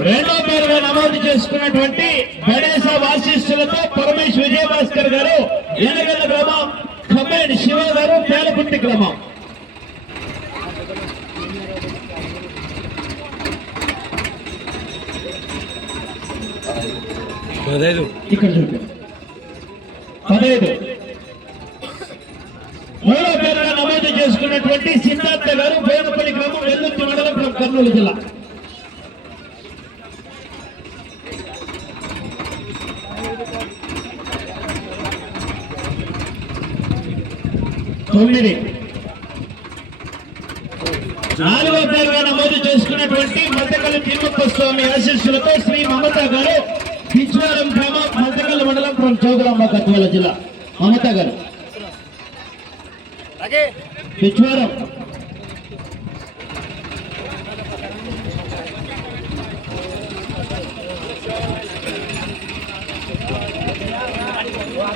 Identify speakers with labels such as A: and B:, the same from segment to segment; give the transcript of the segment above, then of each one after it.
A: రెండో పేరుగా నమోదు చేసుకున్నటువంటి గణేశ ఆశీస్సులతో పరమేశ్ విజయభాస్కర్ గారు ఎనగల్ల గ్రామం ఖమ్మేడి శివ గారు పేలపుట్టి గ్రామం.
B: పదహైదు
A: ఇక్కడ చూపి పదహైదు మూడో పేరుగా నమోదు చేసుకున్నటువంటి సిద్ధార్థ గారు బోయనపల్లి గ్రామం వెల్లుత్తి మండలం కర్నూలు జిల్లా. తొమ్మిది. నాలుగో పేరుగా నమోదు చేసుకున్నటువంటి మద్దకల్లి తిరుమప్ప స్వామి ఆశీస్సులతో శ్రీ మమత గారు పిచ్వారం గ్రామం మద్దకల్లి మండలం from చౌగలమ్మ గద్వాల జిల్లా. మమత గారు. పిచ్వారం.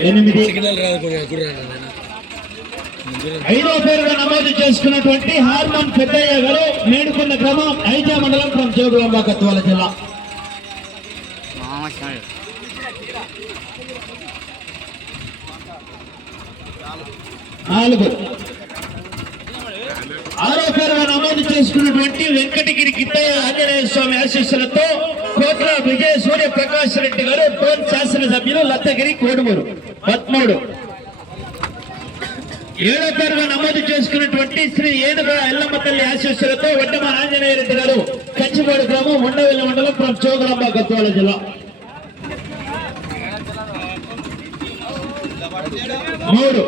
A: ఎనిమిది. ఐదో పేరుగా నమోదు చేసుకున్నటువంటి హార్మోన్ పెద్దయ్య గారు మేడుకొండ గ్రామం ఐజా మండలం from జోగులాంబ గద్వాల జిల్లా. నాలుగు. ఆరో పేరుగా నమోదు చేసుకున్నటువంటి వెంకటగిరి గిద్దయ్య ఆంజనేయ స్వామి ఆశీస్సులతో కోట్ల విజయ సూర్య ప్రకాష్ రెడ్డి గారు శాసనసభ్యులు లత్తగిరి కోడుమూరు. పదమూడు. ఏడో పేరుగా నమోదు చేసుకున్నటువంటి శ్రీ ఏనుగ ఎల్లమ్మ తల్లి ఆశీస్సులతో వడ్డమ ఆంజనేయ రెడ్డి గారు కంచిపాడు గ్రామం ఉండవెల్లి మండలం from చోగులాంబ గద్వాల జిల్లా. మూడు.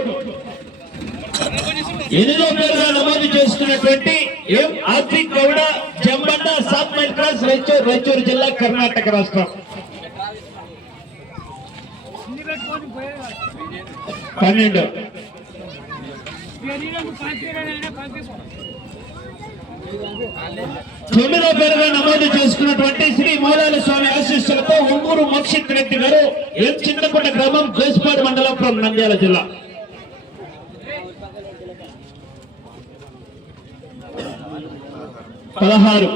A: ఎనిమిదో పేరుగా నమోదు చేసుకున్నటువంటి M Arthik Gowda Jambanda Sath mile cross Raichur Raichur జిల్లా కర్ణాటక రాష్ట్రం. పన్నెండు. తొమ్మిదో పేరుగా నమోదు చేసుకున్నటువంటి శ్రీ మూలాల స్వామి ఆశీస్సులతో ఒంగూరు మక్షిత్ రెడ్డి గారు ఏం చింతకొండ గ్రామం గోస్పాడు మండలం ఫ్రం నంద్యాల జిల్లా. పదహారు.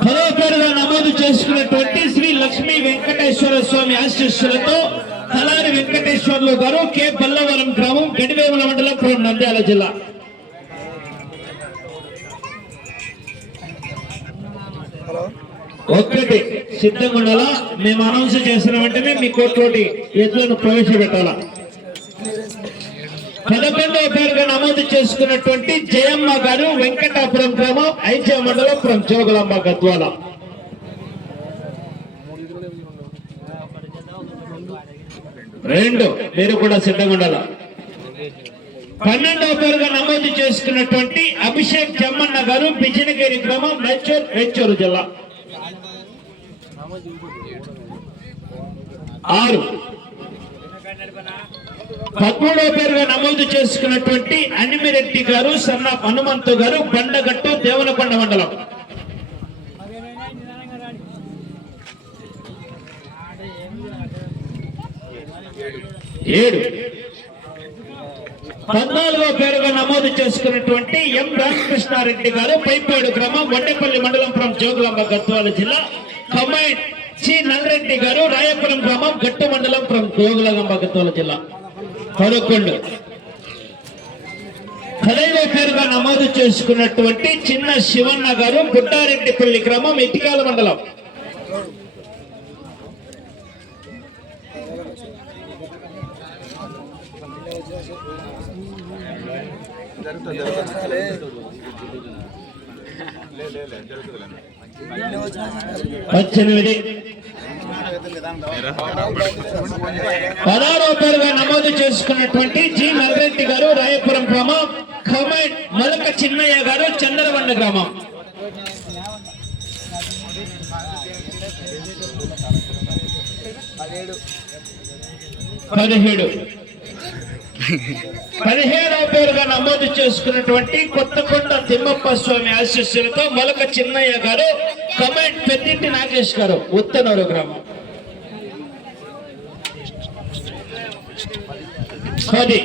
A: పదో పేరుగా నమోదు చేసుకున్నటువంటి శ్రీ లక్ష్మీ వెంకటేశ్వర స్వామి ఆశీస్సులతో తలారి వెంకటేశ్వర్లు గారు కె. పల్లవరం గ్రామం గడివేముల మండలం నంద్యాల జిల్లా. ఒక్కటి సిద్ధంగా ఉండాలా? మేము అనౌన్స్ చేసిన వెంటనే మీ కోర్టులోటి ఎద్దులను ప్రవేశపెట్టాలా? పదకొండవ పేరుగా నమోదు చేసుకున్నటువంటి జయమ్మ గారు వెంకటాపురం గ్రామం ఐజ మండలం జోగులమ్మ జోగులాంబ గద్వాల. రెండు మీరు కూడా సిద్ధంగా ఉండాలా? పన్నెండవ పేరుగా నమోదు చేసుకున్నటువంటి అభిషేక్ జమ్మన్న గారు పిచ్చినగిరి గ్రామం రైచూర్ రైచూరు జిల్లా. ఆరు. పద్మూడవ పేరుగా నమోదు చేసుకున్నటువంటి అనిమిరెడ్డి గారు సన్న హనుమంతు గారు బండగట్టు దేవనకొండ మండలం. ఏడు. పద్నాలుగో పేరుగా నమోదు చేసుకున్నటువంటి ఎం రామకృష్ణారెడ్డి గారు పైపేడు గ్రామం వడ్డేపల్లి మండలం ఫ్రం జోగులాంబ గద్వాల జిల్లా కమైన్ చి నల్లరెడ్డి గారు రాయపురం గ్రామం గట్టు మండలం ఫ్రం జోగులాంబ గద్వాల జిల్లా. పదకొండు. పదైదో పేరుగా నమోదు చేసుకున్నటువంటి చిన్న శివన్న గారు గుడ్డారెడ్డిపల్లి గ్రామం ఇటికాల మండలం. పద్దెనిమిది. పదహారో పేరుగా నమోదు చేసుకున్నటువంటి జి. మల్రెడ్డి గారు రాయపురం గ్రామం ఖమైన్ మలక చిన్నయ్య గారు చంద్రవండ గ్రామం. పదిహేడు. పదిహేడవ పేరుగా నమోదు చేసుకున్నటువంటి కొత్తకొండ తిమ్మప్ప స్వామి ఆశీస్సులతో మొలక చిన్నయ్య గారు కమెంట్ పెద్దింటి నాగేష్ గారు ఉత్తనూరు గ్రామం. పది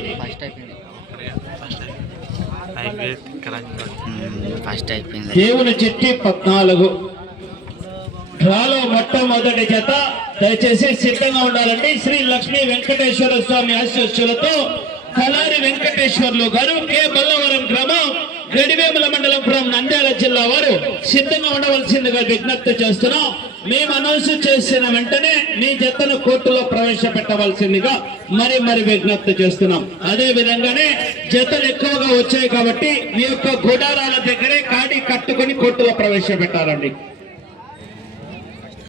A: దేవుని చెట్టి పద్నాలుగు. డ్రాలో మొట్టమొదటి జత. దయచేసి సిద్ధంగా ఉండాలండి. శ్రీ లక్ష్మీ వెంకటేశ్వర స్వామి ఆశీస్సులతో కలారి వెంకటేశ్వర్లు గారు కే. బల్లవరం గ్రామం గడివేముల మండలం ఫ్రం నంద్యాల జిల్లా వారు సిద్ధంగా ఉండవలసిందిగా విజ్ఞప్తి చేస్తున్నాం. మేము అనౌన్స్ చేసిన వెంటనే మీ జతను కోర్టులో ప్రవేశపెట్టవలసిందిగా మరి మరి విజ్ఞప్తి చేస్తున్నాం. అదే విధంగానే జతలు ఎక్కువగా వచ్చాయి కాబట్టి మీ యొక్క గుడారాల దగ్గరే కాడి కట్టుకొని కోర్టులో ప్రవేశపెట్టాలండి.